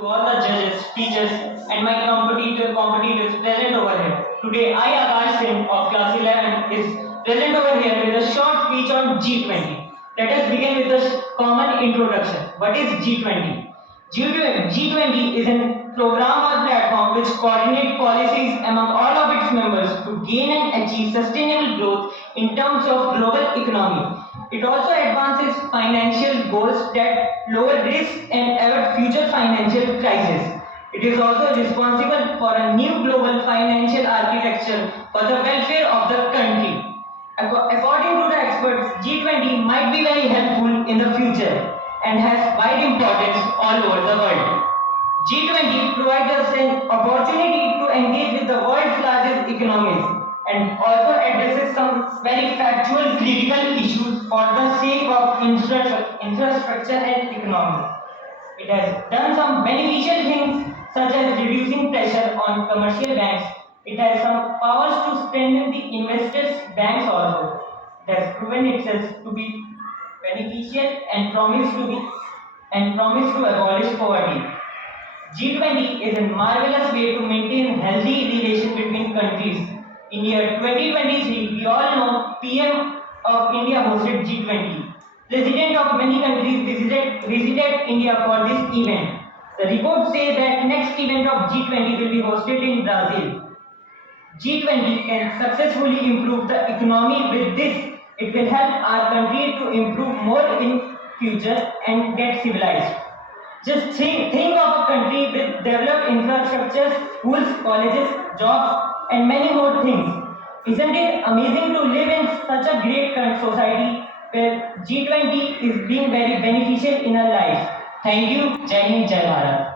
To all the judges, teachers, and my competitors present over here. Today, I, Akash Singh of class 11, is present over here with a short speech on G20. Let us begin with a common introduction. What is G20? G20 is a program or platform which coordinates policies among all of its members to gain and achieve sustainable growth in terms of global economy. It also advances financial goals that lower risk and avert future financial crises. It is also responsible for a new global financial architecture for the welfare of the country. According to the experts, G20 might be very helpful in the future and has wide importance all over the world. G20 provides us an opportunity to engage with the world's largest economies and also addresses some very factual critical issues for the sake of infrastructure and economy. It has done some beneficial things such as reducing pressure on commercial banks. It has some powers to strengthen the investors' banks also. It has proven itself to be beneficial and promise to abolish poverty. G20 is a marvelous way to maintain healthy relations between countries. In year 2023, we all know PM of India hosted G20. President of many countries visited India for this event. The reports say that next event of G20 will be hosted in Brazil. G20 can successfully improve the economy with this. It will help our country to improve more in future and get civilized. Just think of a country with developed infrastructures, schools, colleges, jobs, and many more things. Isn't it amazing to live in such a great society where G20 is being very beneficial in our lives? Thank you. Jai Hind, Jai Bharat.